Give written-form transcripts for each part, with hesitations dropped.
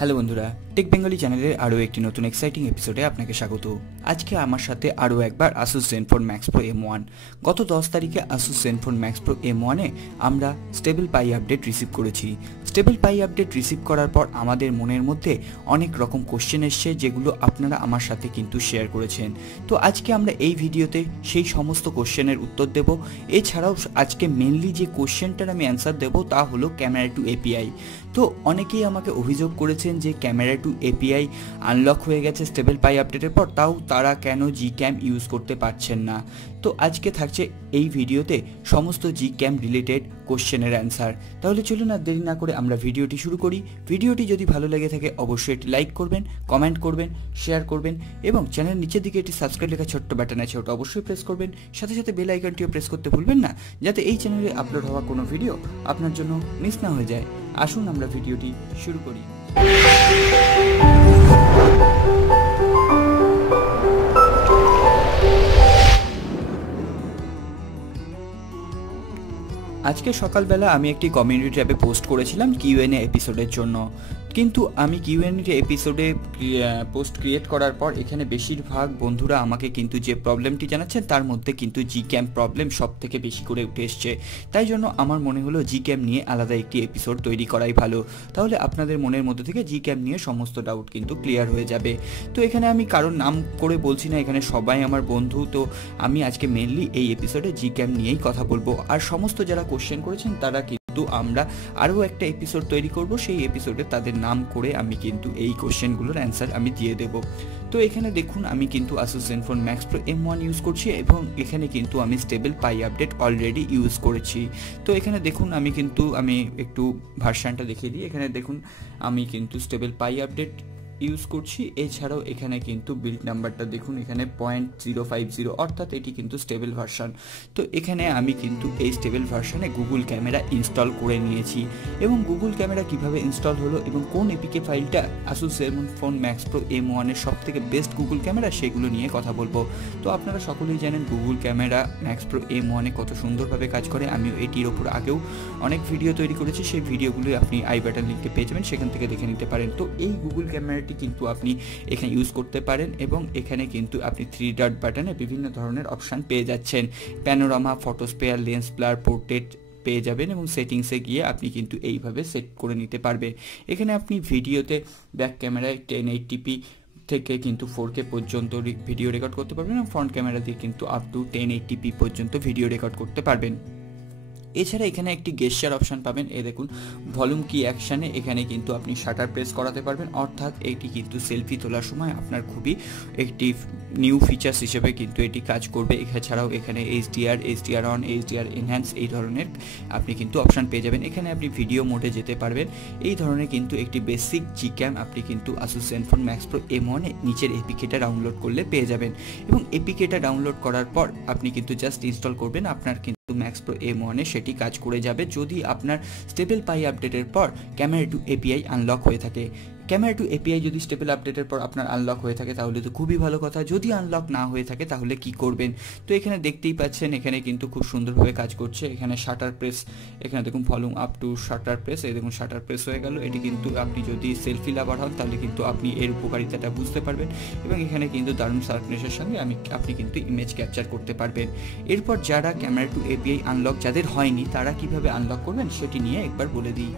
Hello বন্ধুরা, take Bengali চ্যানেলের আরও একটি নতুন এক্সাইটিং এপিসোডে আপনাকে স্বাগত। আজকে আমার সাথে আরও একবার Asus ZenFone max Pro M1। গত 10 তারিখে আসুস জেনফোন ম্যাক্স প্রো M1-এ আমরা স্টেবল পাই আপডেট রিসিভ করেছি। স্টেবল পাই আপডেট রিসিভ করার পর আমাদের মনের মধ্যে অনেক রকম কোশ্চেন এসছে, যেগুলো আপনারা আমার সাথে কিন্তু শেয়ার করেছেন। তো আজকে আমরা এই ভিডিওতে সেই সমস্ত কোশ্চেনের উত্তর দেব। এছাড়াও আজকে মেনলি যে কোশ্চেনটার আমি অ্যান্সার দেবো তা হলো ক্যামেরা টু এপিআই। তো অনেকেই আমাকে অভিযোগ করেছেন যে ক্যামেরা টু এপিআই আনলক হয়ে গেছে স্টেবল পাই আপডেটের পর, তাও তারা কেন জিক্যাম ইউজ করতে পারছেন না। তো আজকে থাকছে এই ভিডিওতে সমস্ত জিক্যাম রিলেটেড কোশ্চেনের অ্যান্সার। তাহলে চলুন আর দেরি না করে আমরা ভিডিওটি শুরু করি। ভিডিওটি যদি ভালো লেগে থাকে অবশ্যই এটি লাইক করবেন, কমেন্ট করবেন, শেয়ার করবেন এবং চ্যানেলের নিচের দিকে একটি সাবস্ক্রাইব লেখা ছোট্ট বাটন আছে, ওটা অবশ্যই প্রেস করবেন। সাথে সাথে বেল আইকনটিও প্রেস করতে ভুলবেন না, যাতে এই চ্যানেলে আপলোড হওয়া কোনো ভিডিও আপনার জন্য মিস না হয়ে যায়। আসুন আমরা ভিডিওটি শুরু করি। আজকে সকালবেলা আমি একটি কমিউনিটি ট্যাবে পোস্ট করেছিলাম কিউএনএ এপিসোডের জন্য, কিন্তু আমি কিউএনএ এপিসোডে পোস্ট ক্রিয়েট করার পর এখানে বেশিরভাগ বন্ধুরা আমাকে কিন্তু যে প্রবলেমটি জানাচ্ছেন তার মধ্যে কিন্তু জিক্যাম প্রবলেম সব থেকে বেশি করে উঠে এসছে। তাই জন্য আমার মনে হলো জিক্যাম নিয়ে আলাদা একটি এপিসোড তৈরি করাই ভালো, তাহলে আপনাদের মনের মধ্যে থেকে জিক্যাম নিয়ে সমস্ত ডাউট কিন্তু ক্লিয়ার হয়ে যাবে। তো এখানে আমি কারোর নাম করে বলছি না, এখানে সবাই আমার বন্ধু। তো আমি আজকে মেনলি এই এপিসোডে জিক্যাম নিয়েই কথা বলবো। আর সমস্ত যারা কোশ্চেন করেছেন তারা কিন্তু আমরা আরও একটা এপিসোড তৈরি করব, সেই এপিসোডে তাদের নাম করে আমি কিন্তু এই কোশ্চেনগুলোর অ্যান্সার আমি দিয়ে দেব। তো এখানে দেখুন আমি কিন্তু Asus ZenFone max Pro M1 use করছি এবং এখানে কিন্তু আমি স্টেবল পাই আপডেট অলরেডি ইউজ করেছি। তো এখানে দেখুন আমি একটু ভার্সানটা দেখিয়ে দিই। এখানে দেখুন আমি কিন্তু স্টেবল পাই আপডেট ইউজ করছি। এছাড়াও এখানে কিন্তু বিল্ড নাম্বারটা দেখুন, এখানে 0.050, অর্থাৎ এটি কিন্তু স্টেবল ভার্সান। তো এখানে আমি কিন্তু এই স্টেবল ভার্সানে গুগল ক্যামেরা ইনস্টল করে নিয়েছি এবং গুগল ক্যামেরা কিভাবে ইনস্টল হলো এবং কোন এপিকে ফাইলটা Asus ZenFone max Pro M1 এর সব থেকে বেস্ট গুগল ক্যামেরা, সেগুলো নিয়ে কথা বলবো। তো আপনারা সকলেই জানেন Google camera max Pro M1 এ কত সুন্দরভাবে কাজ করে। আমিও এটির ওপর আগেও অনেক ভিডিও তৈরি করেছি, সেই ভিডিওগুলো আপনি আই বাটন লিঙ্কে পেয়ে যাবেন, সেখান থেকে দেখে নিতে পারেন। তো এই গুগল ক্যামেরা কিন্তু আপনি এখানে ইউজ করতে পারেন এবং এখানে কিন্তু আপনি 3 ডট বাটনে বিভিন্ন ধরনের অপশান পেয়ে যাচ্ছেন। প্যানোরামা, ফটোস্পেয়ার, লেন্স ব্লার, পোর্ট্রেট পেয়ে যাবেন এবং সেটিংসে গিয়ে আপনি কিন্তু এইভাবে সেট করে নিতে পারবেন। এখানে আপনি ভিডিওতে ব্যাক ক্যামেরায় 1080p থেকে কিন্তু 4K পর্যন্ত ভিডিও রেকর্ড করতে পারবেন এবং ফ্রন্ট ক্যামেরা দিয়ে কিন্তু আপ টু 1080p পর্যন্ত ভিডিও রেকর্ড করতে পারবেন। এছাড়া এখানে একটি গেস্টার অপশান পাবেন, এ দেখুন ভলিউম কি অ্যাকশানে এখানে কিন্তু আপনি শাটার প্রেস করাতে পারবেন, অর্থাৎ এটি কিন্তু সেলফি তোলার সময় আপনার খুবই একটি নিউ ফিচার্স হিসেবে কিন্তু এটি কাজ করবে। এছাড়াও এখানে HDR অন, HDR এনহ্যান্স এই ধরনের আপনি কিন্তু অপশান পেয়ে যাবেন। এখানে আপনি ভিডিও মোডে যেতে পারবেন। এই ধরনের কিন্তু একটি বেসিক জিক্যাম আপনি কিন্তু Asus ZenFone max Pro M1 এ নিচের এপিকেটা ডাউনলোড করলে পেয়ে যাবেন এবং এপিকেটা ডাউনলোড করার পর আপনি কিন্তু জাস্ট ইনস্টল করবেন, আপনার কিন্তু ম্যাক্স প্রো M1 এ সেটি কাজ করে যাবে যদি আপনার স্টেবল পাই আপডেটের পর ক্যামেরা টু এপিআই আনলক হয়ে থাকে। ক্যামেরা টু এপিআই যদি স্টেবল আপডেটের পর আপনার আনলক হয়ে থাকে তাহলে তো খুবই ভালো কথা। যদি আনলক না হয়ে থাকে তাহলে কি করবেন? তো এখানে দেখতেই পাচ্ছেন এখানে কিন্তু খুব সুন্দরভাবে কাজ করছে। এখানে শাটার প্রেস, এখানে দেখুন volume up to shutter press, এই দেখুন শাটার প্রেস হয়ে গেল। এটি কিন্তু আপনি যদি সেলফি লাভার হন তাহলে কিন্তু আপনি এর উপকারিতাটা বুঝতে পারবেন এবং এখানে কিন্তু দারুণ শার্পনেসের সঙ্গে আপনি কিন্তু ইমেজ ক্যাপচার করতে পারবেন। এরপর যারা ক্যামেরা টু এপিআই আনলক যাদের হয়নি তারা কিভাবে আনলক করবেন সেটি নিয়ে একবার বলে দিই।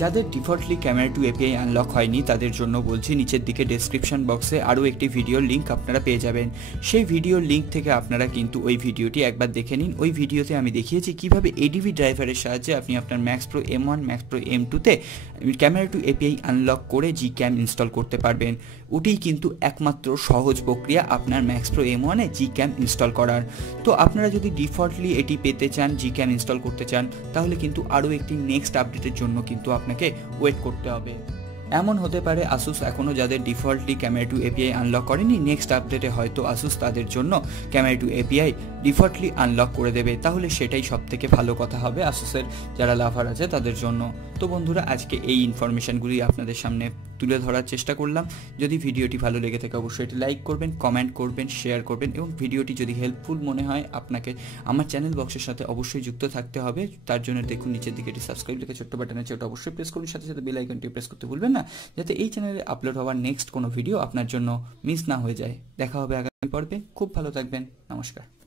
যাদের defaultly camera two API unlock হয়নি তাদের জন্য বলছি, নিচের দিকে ডেসক্রিপশন বক্সে আরও একটি ভিডিওর লিঙ্ক আপনারা পেয়ে যাবেন। সেই ভিডিওর লিঙ্ক থেকে আপনারা কিন্তু ওই ভিডিওটি একবার দেখে নিন। ওই ভিডিওতে আমি দেখিয়েছি কিভাবে এডিভি ড্রাইভারের সাহায্যে আপনি আপনার Max Pro M1, Max Pro M2-তে ক্যামেরা টু এপিআই আনলক করে জিক্যাম ইনস্টল করতে পারবেন। ওটিই কিন্তু একমাত্র সহজ প্রক্রিয়া আপনার ম্যাক্স প্রো M1-এ জিক্যাম ইনস্টল করার। তো আপনারা যদি ডিফল্টলি এটি পেতে চান, জিক্যাম ইনস্টল করতে চান, তাহলে কিন্তু আরও একটি নেক্সট আপডেটের জন্য কিন্তু আপনাকে ওয়েট করতে হবে। এমন হতে পারে আসুস এখনও যাদের defaultly camera two API unlock করেনি, নেক্সট আপডেটে হয়তো আসুস তাদের জন্য camera two API defaultly unlock করে দেবে, তাহলে সেটাই সব থেকে ভালো কথা হবে আসুসের যারা লাভার আছে তাদের জন্য। তো বন্ধুরা আজকে এই ইনফরমেশনগুলি আপনাদের সামনে তুলে ধরার চেষ্টা করলাম। যদি ভিডিওটি ভালো লেগে থাকে অবশ্যই এটি লাইক করবেন, কমেন্ট করবেন, শেয়ার করবেন এবং ভিডিওটি যদি হেল্পফুল মনে হয় আপনাকে আমার চ্যানেল বক্সের সাথে অবশ্যই যুক্ত থাকতে হবে। তার জন্য দেখুন নিচের দিকে এটি সাবস্ক্রাইব লেখা ছোট্ট বাটন আছে, ওটা অবশ্যই প্রেস করুন, সাথে সাথে বেল আইকনটি প্রেস করতে ভুলবেন না, যাতে এই চ্যানেলে আপলোড হওয়ার নেক্সট কোনো ভিডিও আপনার জন্য মিস না হয়ে যায়। দেখা হবে আগামী পর্বে। খুব ভালো থাকবেন। নমস্কার।